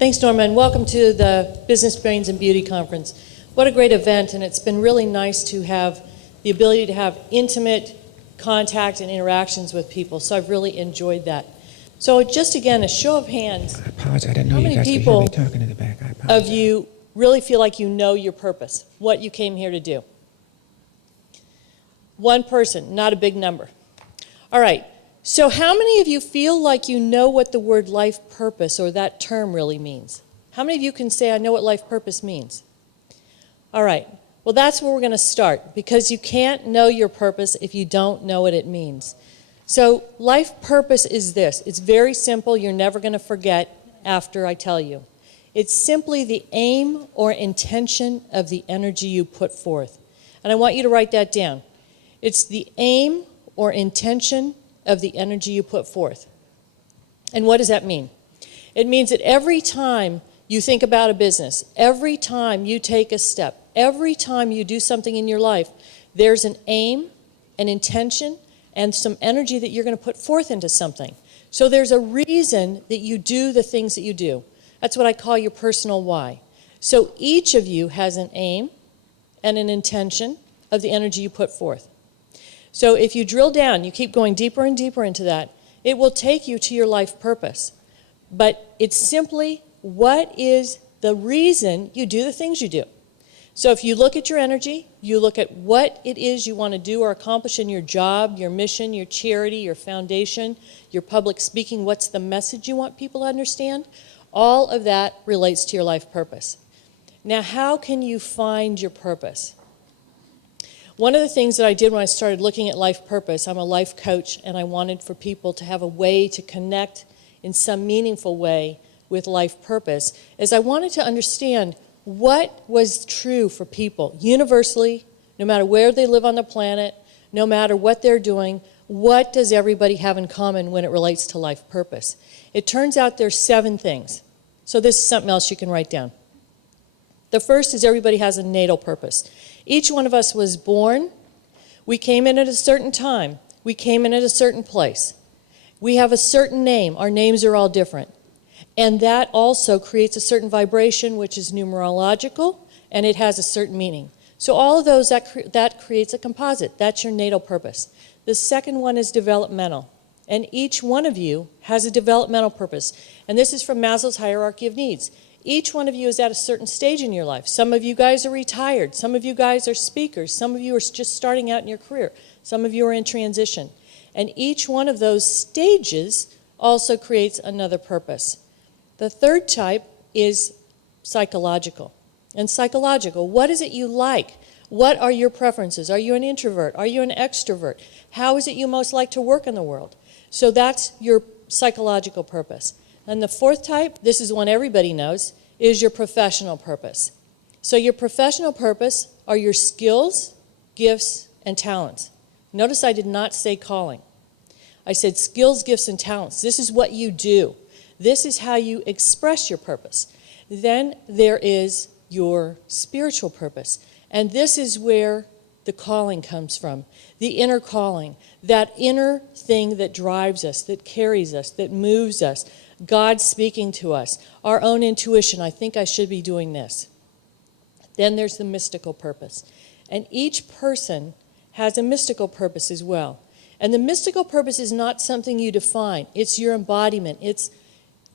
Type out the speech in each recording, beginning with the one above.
Thanks, Norma, and welcome to the Business Brains and Beauty Conference. What a great event, and it's been really nice to have the ability to have intimate contact and interactions with people, so I've really enjoyed that. So just again, a show of hands. I apologize. I didn't know How you many guys could hear people me talking in the back. I apologize. of you really feel like you know your purpose, what you came here to do? One person, not a big number. All right, so how many of you feel like you know what the word life purpose or that term really means? How many of you can say, I know what life purpose means? All right, well that's where we're going to start, because you can't know your purpose if you don't know what it means. So life purpose is this. It's very simple. You're never going to forget after I tell you. It's simply the aim or intention of the energy you put forth. And I want you to write that down. It's the aim or intention of the energy you put forth. And what does that mean? It means that every time you think about a business, every time you take a step, every time you do something in your life, there's an aim, an intention, and some energy that you're going to put forth into something. So there's a reason that you do the things that you do. That's what I call your personal why. So each of you has an aim and an intention of the energy you put forth. So if you drill down, you keep going deeper and deeper into that, it will take you to your life purpose. But it's simply what is the reason you do the things you do. So if you look at your energy, you look at what it is you want to do or accomplish in your job, your mission, your charity, your foundation, your public speaking, what's the message you want people to understand, all of that relates to your life purpose. Now, how can you find your purpose? One of the things that I did when I started looking at life purpose, I'm a life coach, and I wanted for people to have a way to connect in some meaningful way with life purpose, is I wanted to understand what was true for people universally, no matter where they live on the planet, no matter what they're doing, what does everybody have in common when it relates to life purpose? It turns out there's 7 things. So this is something else you can write down. The first is everybody has a natal purpose. Each one of us was born. We came in at a certain time. We came in at a certain place. We have a certain name. Our names are all different. And that also creates a certain vibration, which is numerological, and it has a certain meaning. So all of those, that creates a composite. That's your natal purpose. The second one is developmental. And each one of you has a developmental purpose. And this is from Maslow's hierarchy of needs. Each one of you is at a certain stage in your life. Some of you guys are retired. Some of you guys are speakers. Some of you are just starting out in your career. Some of you are in transition. And each one of those stages also creates another purpose. The third type is psychological. And psychological, what is it you like? What are your preferences? Are you an introvert? Are you an extrovert? How is it you most like to work in the world? So that's your psychological purpose. And the fourth type, this is one everybody knows, is your professional purpose. So your professional purpose are your skills, gifts, and talents. Notice I did not say calling. I said skills, gifts, and talents. This is what you do. This is how you express your purpose. Then there is your spiritual purpose. And this is where the calling comes from. The inner calling. That inner thing that drives us, that carries us, that moves us. God speaking to us. Our own intuition. I think I should be doing this. Then there's the mystical purpose. And each person has a mystical purpose as well. And the mystical purpose is not something you define. It's your embodiment. It's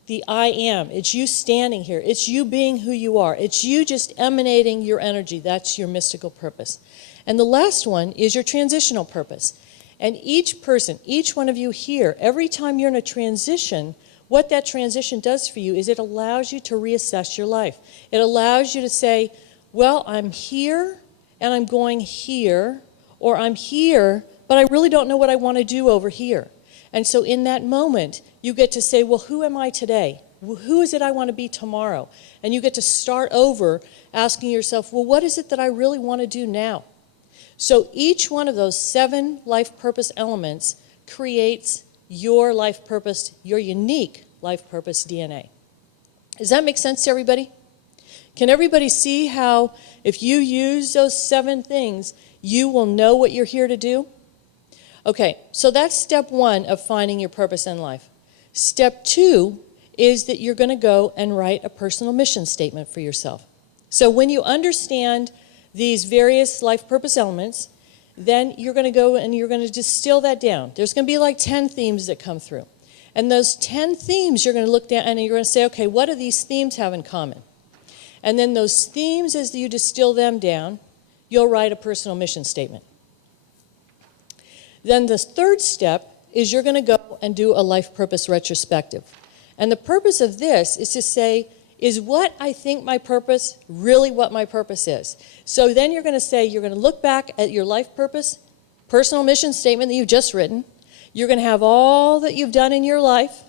the I am. It's you standing here. It's you being who you are. It's you just emanating your energy. That's your mystical purpose. And the last one is your transitional purpose. And each person, each one of you here, every time you're in a transition, what that transition does for you is it allows you to reassess your life. It allows you to say, well, I'm here and I'm going here, or I'm here, but I really don't know what I want to do over here. And so in that moment, you get to say, well, who am I today? Who is it I want to be tomorrow? And you get to start over asking yourself, well, what is it that I really want to do now? So each one of those 7 life purpose elements creates your life purpose, your unique life purpose DNA. Does that make sense to everybody? Can everybody see how if you use those 7 things, you will know what you're here to do? Okay, so that's step 1 of finding your purpose in life. Step 2 is that you're going to go and write a personal mission statement for yourself. So when you understand these various life purpose elements, then you're going to go and you're going to distill that down. There's going to be like 10 themes that come through. And those 10 themes, you're going to look down and you're going to say, okay, what do these themes have in common? And then those themes, as you distill them down, you'll write a personal mission statement. Then the third step is you're going to go and do a life purpose retrospective. And the purpose of this is to say, is what I think my purpose really what my purpose is? So then you're going to say, you're going to look back at your life purpose, personal mission statement that you've just written. You're going to have all that you've done in your life,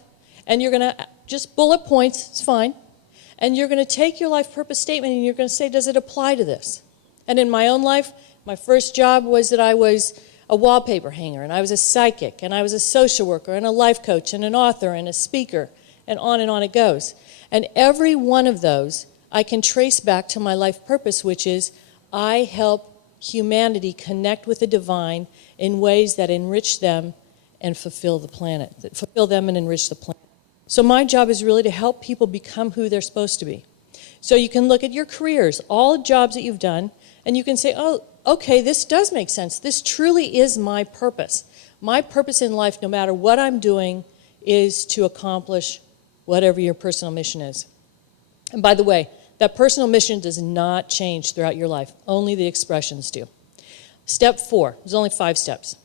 and you're going to just bullet points, it's fine. And you're going to take your life purpose statement and you're going to say, does it apply to this? And in my own life, my first job was that I was a wallpaper hanger, and I was a psychic, and I was a social worker, and a life coach, and an author, and a speaker, and on it goes. And every one of those I can trace back to my life purpose, which is I help humanity connect with the divine in ways that enrich them and fulfill the planet, that fulfill them and enrich the planet. So my job is really to help people become who they're supposed to be. So you can look at your careers, all the jobs that you've done, and you can say, oh, okay, this does make sense. This truly is my purpose. My purpose in life, no matter what I'm doing, is to accomplish whatever your personal mission is. And by the way, that personal mission does not change throughout your life. Only the expressions do. Step 4, there's only 5 steps.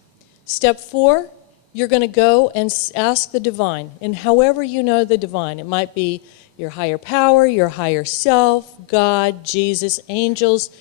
Step 4, you're going to go and ask the divine, and however you know the divine. It might be your higher power, your higher self, God, Jesus, angels, ...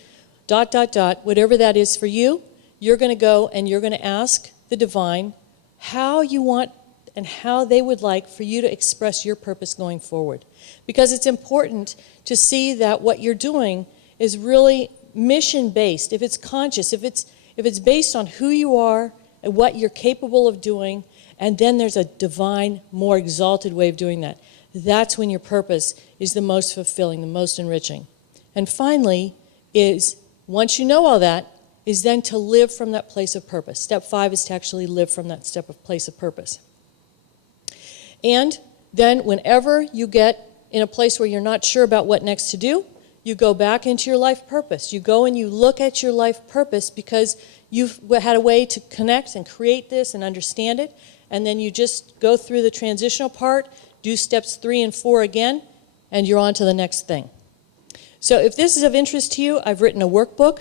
whatever that is for you, you're going to go and you're going to ask the divine how you want and how they would like for you to express your purpose going forward. Because it's important to see that what you're doing is really mission-based, if it's conscious, if it's based on who you are and what you're capable of doing, and then there's a divine, more exalted way of doing that. That's when your purpose is the most fulfilling, the most enriching. And finally is, once you know all that, is then to live from that place of purpose. Step 5 is to actually live from that place of purpose. And then whenever you get in a place where you're not sure about what next to do, you go back into your life purpose. You go and you look at your life purpose because you've had a way to connect and create this and understand it, and then you just go through the transitional part, do steps 3 and 4 again, and you're on to the next thing. So if this is of interest to you, I've written a workbook.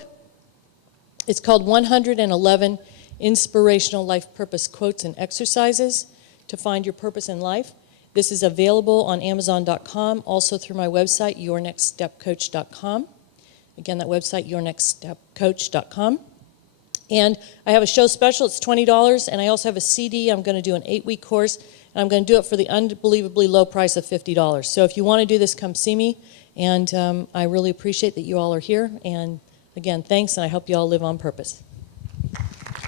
It's called 111 Inspirational Life Purpose Quotes and Exercises to Find Your Purpose in Life. This is available on Amazon.com, also through my website, yournextstepcoach.com. Again, that website, yournextstepcoach.com. And I have a show special, it's $20, and I also have a CD. I'm going to do an 8-week course, and I'm going to do it for the unbelievably low price of $50. So if you want to do this, come see me. And I really appreciate that you all are here. And again, thanks, and I hope you all live on purpose.